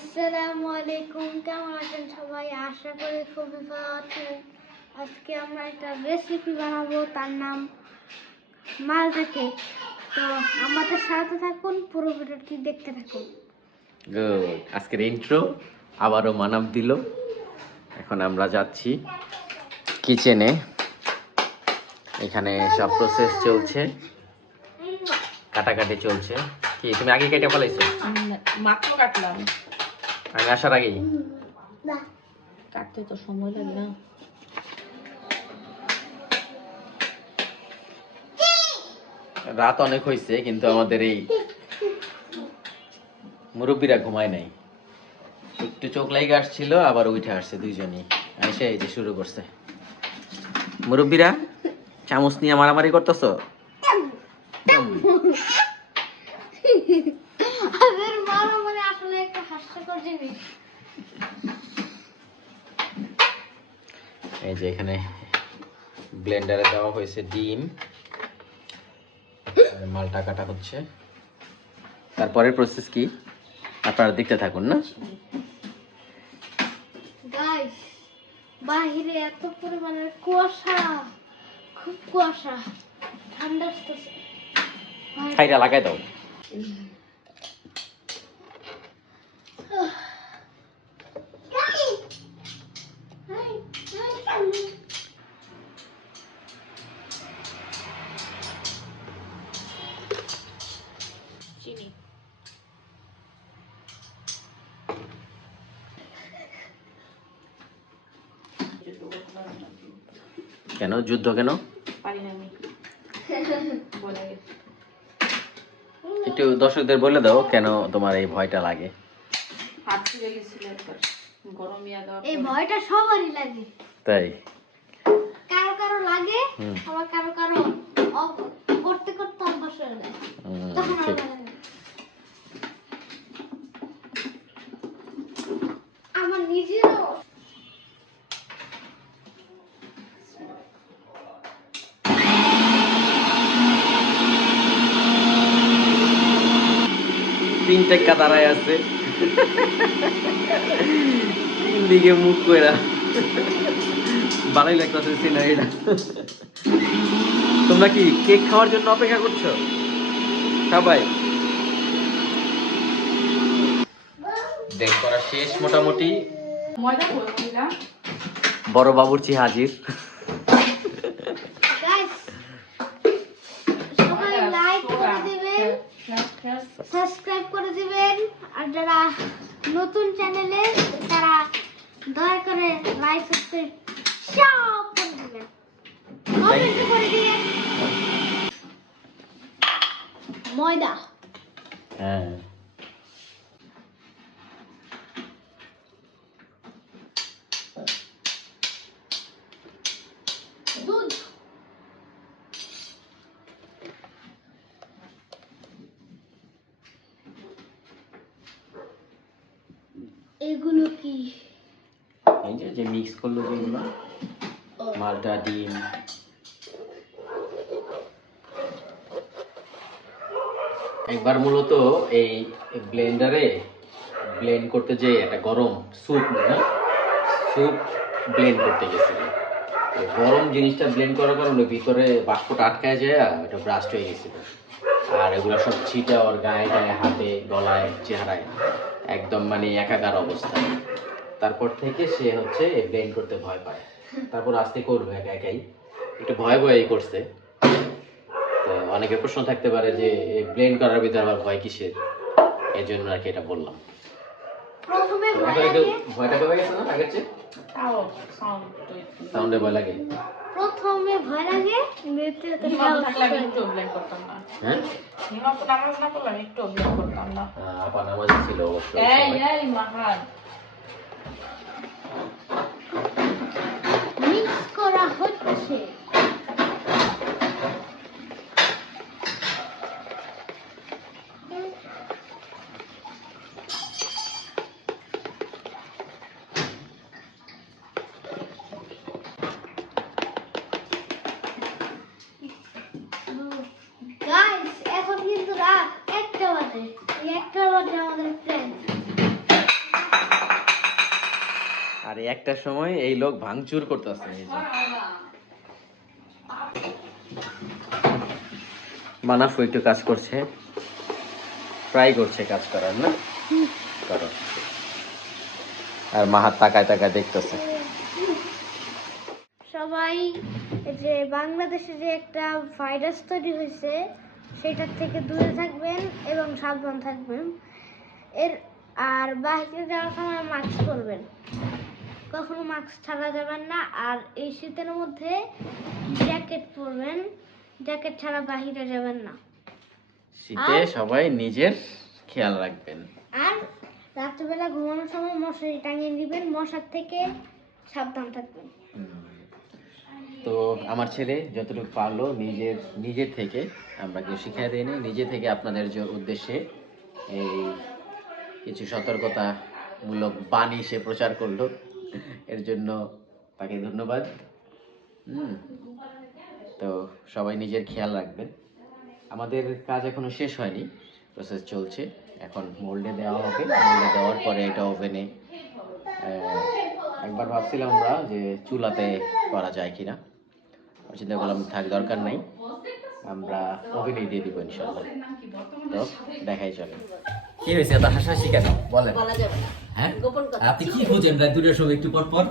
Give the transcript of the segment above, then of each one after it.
আসসালামু আলাইকুম কেমন আছেন সবাই? আশা করি খুবই ভালো আছেন। আজকে আমরা একটা রেসিপি বানাবো তার নাম মালটা কেক তো আমাদের সাথে থাকুন পুরো ভিডিওটি দেখতে থাকুন। গুড আজকের ইন্ট্রো আবারও মানব দিল। এখন আমরা যাচ্ছি কিচেনে এখানে সব প্রসেস চলছে। কাটাকাটি চলছে। কি তুমি আগে কেটে ফেলাইছো? মাত্র কাটলাম। আমি আসার আগেই। কাটতে তো সময় লাগে না। রাত অনেক হয়েছে কিন্তু আমাদের এই মুরব্বীরা ঘুমায় নাই। একটু চোখ লাগে আসছিল আবার উঠে আসছে দুইজনই। এসে এই যে শুরু করছে। মুরব্বীরা চামচ নিয়ে মারামারি করতেছ আমাদের মারো মানে আসলে একটা হাস্যকর জিনিস এই যে এখানে ব্লেন্ডারে দেওয়া হয়েছে ডিম। মালটা কাটা হচ্ছে। তারপরের প্রসেস কি? আপনারা দেখতে থাকুন না? বাহিরে এত পরিমাণের কুয়াশা খুব কুয়াশা। ঠান্ডা লাগাই দাও। কেন? যুদ্ধ কেন? একটু দর্শকদের বলে দাও কেন তোমার এই ভয়টা লাগে? এই ভয়টা সবারই তাই? কারও কারও লাগে আবার কারও কারও করতে করতে অভ্যাস হয়ে যায়। হুম, তখন আর ঠিক। লাগে না। আমার নিজেরও তিন টাকা দাঁড়ায় আছে। দিকে মুখ কইরা। ভালোই লাগতেছে সিনারিটা। তোমরা কি কেক খাওয়ার জন্য অপেক্ষা করছ? সবাই দেখ করা শেষ মোটামুটি। বড় বাবুর্চি হাজির গাইস সবাই লাইক করে দিবেন সাবস্ক্রাইব করে দিবেন। আর যারা নতুন চ্যানেলে তারা দয়া করে লাইক সাবস্ক্রাইব সব করে দিবেন। কমেন্ট করে দিবেন। ময়দা। হ্যাঁ। দুধ। এগুলো কি? এই যে যে মিক্স করল যেগুলো মালটা ডিম। একবার মূলত এই ব্লেন্ডারে ব্লেন্ড করতে যে একটা গরম স্যুপ না স্যুপ ব্লেন্ড করতে গেছিল গরম জিনিসটা ব্লেন্ড করার কারণে ভিতরে বাষ্পটা আটকায় যায় আর এটা ব্রাস্ট হয়ে গেছিল। আর এগুলো সব ছিটা ওর গায়ে গায়ে হাতে গলায় চেহারায়। একদম মানে একাকার অবস্থা। তারপর থেকে সে হচ্ছে ব্লেন্ড করতে ভয় পায়। তারপর আস্তে করবে একা একাই। একটু ভয় ভয়ই করছে। তো অনেকের প্রশ্ন থাকতে পারে যে ব্লেন্ড করার ভিতরে আবার ভয় কিসের? এই জন্য আর কি এটা বললাম। ভয়টা কমে গেছে না আগের চেয়ে? সাউন্ডে ভয় লাগে। প্রথমে ভয় লাগে দ্বিতীয়তে সাহস থাকলে একটু করতাম না। হ্যাঁ নামাজ না একটু অভিনয় করতাম না। আপা নামাজে ছিল অবশ্য এই এই মাহান মিক্স করা হচ্ছে। এই একটা সময় এই লোক ভাঙচুর করতেছে এই যে। মানাফু একটু কাজ করছে। ট্রাই করছে কাজ করার, না? করো। আর মাহাত তাকায় তাকায় দেখতেছে। সবাই যে বাংলাদেশে যে একটা ভাইরাস তৈরি হয়েছে, সেটার থেকে দূরে থাকবেন এবং সাবধান থাকবেন। এর, আর বাইরে যাওয়ার সময় মাস্ক পরবেন। কখনো মাস্ক ছাড়া যাবেন না। আর এই শীতের মধ্যে জ্যাকেট পরবেন। জ্যাকেট ছাড়া বাহিরে যাবেন না। শীতে সবাই নিজের খেয়াল রাখবেন। আর রাত্রিবেলা ঘুমানোর সময় মশারি টাঙিয়ে দিবেন মশার থেকে সাবধান থাকবেন। তো আমার ছেলে যতটুকু পারল নিজের নিজের থেকে আমরা কেউ শিখিয়ে দিইনি নিজে থেকে আপনাদের যে উদ্দেশ্যে এই কিছু সতর্কতামূলক বাণী সে প্রচার করল। এর জন্য তাকে ধন্যবাদ। হুম তো সবাই নিজের খেয়াল রাখবেন। আমাদের কাজ এখনও শেষ হয়নি প্রসেস চলছে। এখন মোল্ডে দেওয়া হবে। মোল্ডে দেওয়ার পরে এটা ওভেনে একবার ভাবছিলাম আমরা যে চুলাতে করা যায় কিনা। আমি চিন্তা করলাম থাক দরকার নাই। আমরা ওভেনেই দিয়ে দিব ইনশাল্লাহ তো দেখাই চলে। কি হয়েছে? এত হাসাহাসি কেন? বলেন। বলা যাবে না। হ্যাঁ? গোপন কথা। আপনি কি খোঁজেন? রাত দুটোর সময় একটু পর পর।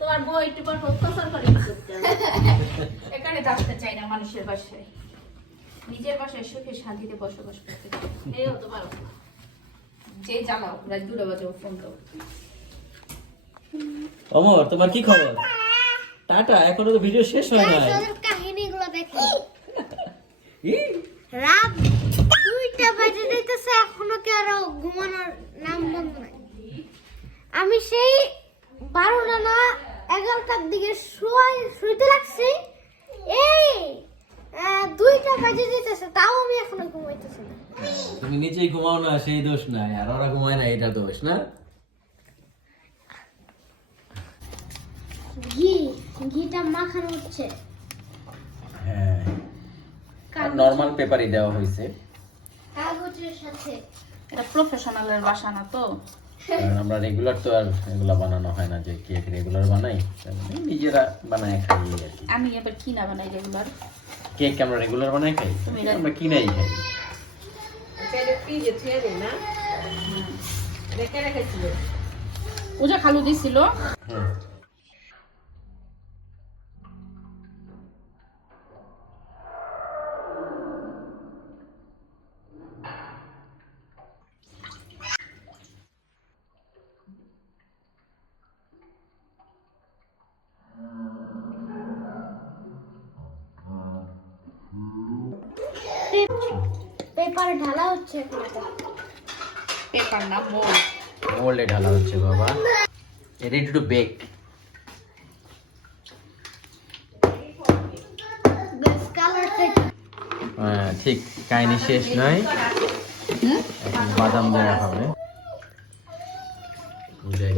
তোমার বউ একটু পর পর কসর করে এখানে আসতে চাই না মানুষের বাসায়। নিজের বাসায় সুখে শান্তিতে বসবাস করতে এই হতো যে রাত দুটো বাজে ফোন দাও অমর তোমার কি খবর? টাটা এখনও তো ভিডিও শেষ হয় নাই। ওদের কাহিনীগুলো রাত দুইটা বাজে যাইতেছে এখনও কি আরও ঘুমানোর বন্ধ নাই আমি সেই বারোটা না এগারোটার দিকে শুয়াই শুইতে লাগছি। এই দুইটা বাজে যেতেছে তাও আমি এখনও ঘুমাইতেছি না। তুমি নিজেই ঘুমাও না সেই দোষ নাই। আর ওরা ঘুমায় না এটা দোষ না? ঘি ঘিটা মাখানো হচ্ছে। হ্যাঁ। নর্মাল পেপারই দেওয়া হয়েছে। কাগজের সাথে। এটা প্রফেশনালের বাসা না তো। আমরা রেগুলার তো আর এগুলা বানানো হয় না যে কেক রেগুলার বানাই নিজেরা বানায় খাই আর কি। আমি এবার কিনা বানাই রেগুলার কেক আমরা রেগুলার বানাই খাই? তুমি আমরা কিনাই খাই। পূজা খালু দিছিল। পেপার ঢালা হচ্ছে পেপার না মোল মোল্ডে ঢালা হচ্ছে বাবা। রেডি টু বেক হ্যাঁ, ঠিক কাহিনি শেষ নয়। বাদাম দেওয়া হবে।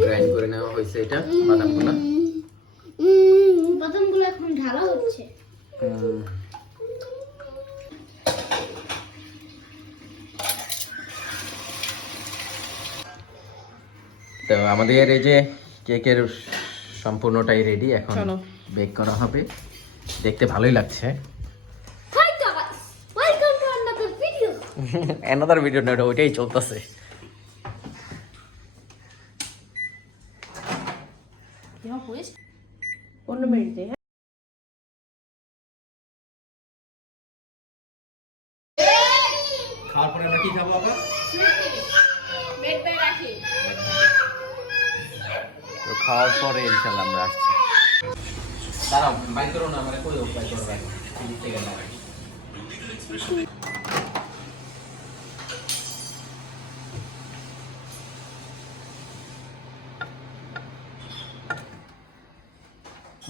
গ্রাইন্ড করে নেওয়া হয়েছে এটা বাদামগুলো। বাদামগুলো এখন ঢালা হচ্ছে। তো আমাদের এই যে কেকের সম্পূর্ণটাই রেডি এখন বেক করা হবে দেখতে ভালোই লাগছে hi guys welcome to another video another video না ওইটাই চলতেছে মিনিট খাওয়ার পরে আমরা কি খাব আবার তো খাওয়ার পরে ইনশাল্লাহ আমরা আসছি। দাঁড়াও বাইক করো না আমরা কই বাইর করো থেকে না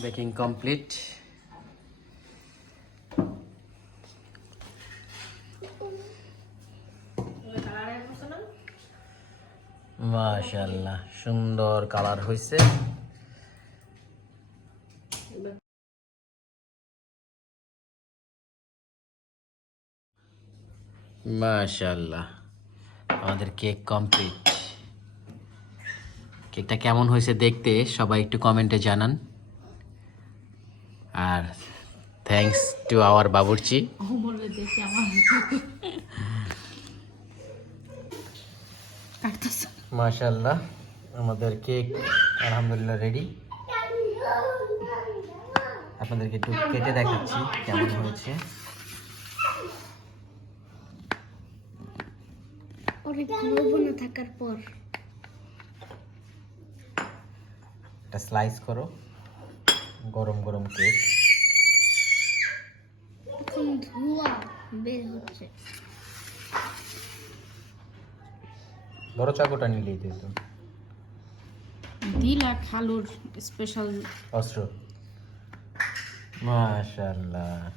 বেকিং কমপ্লিট মাশাআল্লাহ সুন্দর কালার হয়েছে মাশাআল্লাহ আমাদের কেক কমপ্লিট। কেকটা কেমন হয়েছে দেখতে সবাই একটু কমেন্টে জানান। আর থ্যাঙ্কস টু আওয়ার বাবুর্চি। মাশাল্লাহ আমাদের কেক আলহামদুলিল্লাহ রেডি আপনাদেরকে একটু কেটে দেখাচ্ছি কেমন হয়েছে। থাকার পর। একটা স্লাইস করো। গরম গরম কেক এখন ধোঁয়া বের হচ্ছে। বড় চাকুটা নিলেই তো দিলা খালুর স্পেশাল অস্ত্র। মাশাল্লাহ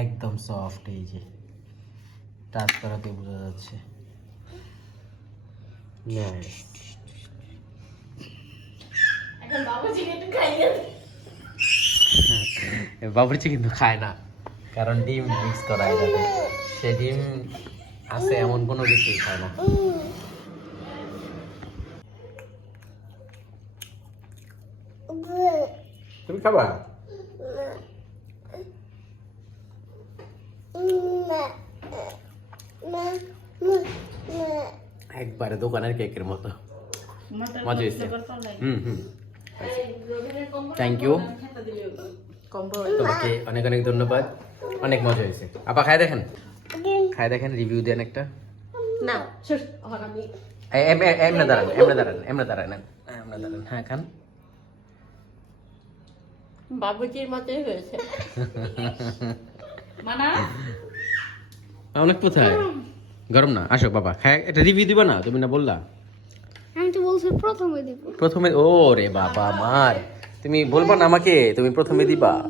একদম সফট এই যে। টাচ করাতে বোঝা যাচ্ছে। বাবুর্চি কিন্তু খায় না। কারণ ডিম মিক্স করা এটাতে সে ডিম আছে এমন কোনো কিছুই খায় না। তুমি খাবা একবারে দোকানের কেকের মতো। মজা হয়েছে। হুম হুম। থ্যাংক ইউ তোমাকে অনেক অনেক ধন্যবাদ। অনেক মজা হয়েছে। আপা খায় দেখেন। খায় দেখেন রিভিউ দেন একটা। না এম- এমনে দাঁড়ান এমনে দাঁড়ান এমনে দাঁড়ান। এমনে দাঁড়ান। হ্যাঁ খান। বাবুজির মতোই হয়েছে। মানা? অনেক কোথায়? গরম। না? আসো বাবা খায় এটা রিভিউ দিবা না? তুমি না বললা? আমি তো বলছি প্রথমে দিব। প্রথমে ও রে বাবা মার। তুমি বলবা না আমাকে তুমি প্রথমে দিবা।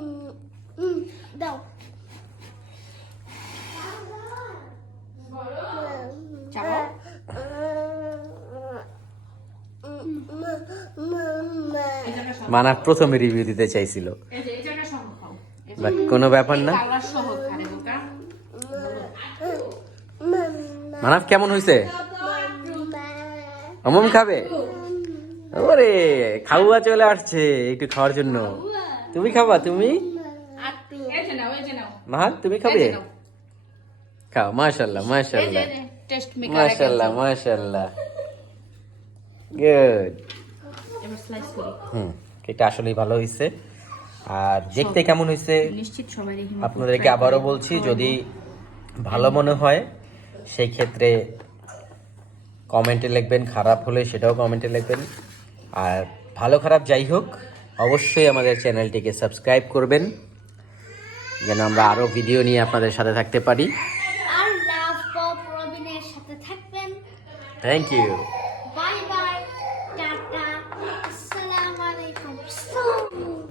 এই মানা প্রথমে রিভিউ দিতে চাইছিল। বাট কোনো ব্যাপার না। মানাফ কেমন হয়েছে অমম খাবে? ওরে খাওয়া চলে আসছে একটু খাওয়ার জন্য। তুমি খাবা তুমি? মাহাত তুমি খাবে। খাও মাশাল্লাহ মাশাল্লাহ মাশাল্লাহ মাশাল্লাহ গুড হুম। এটা আসলেই ভালো হয়েছে আর দেখতে কেমন হয়েছে নিশ্চিত সবাই দেখি আপনাদেরকে আবারও বলছি যদি ভালো মনে হয় সেই ক্ষেত্রে কমেন্টে লিখবেন খারাপ হলে সেটাও কমেন্টে লিখবেন। আর ভালো খারাপ যাই হোক অবশ্যই আমাদের চ্যানেলটিকে সাবস্ক্রাইব করবেন যেন আমরা আরও ভিডিও নিয়ে আপনাদের সাথে থাকতে পারি। আর লাভ পপ রবিনের সাথে থাকবেন। Thank you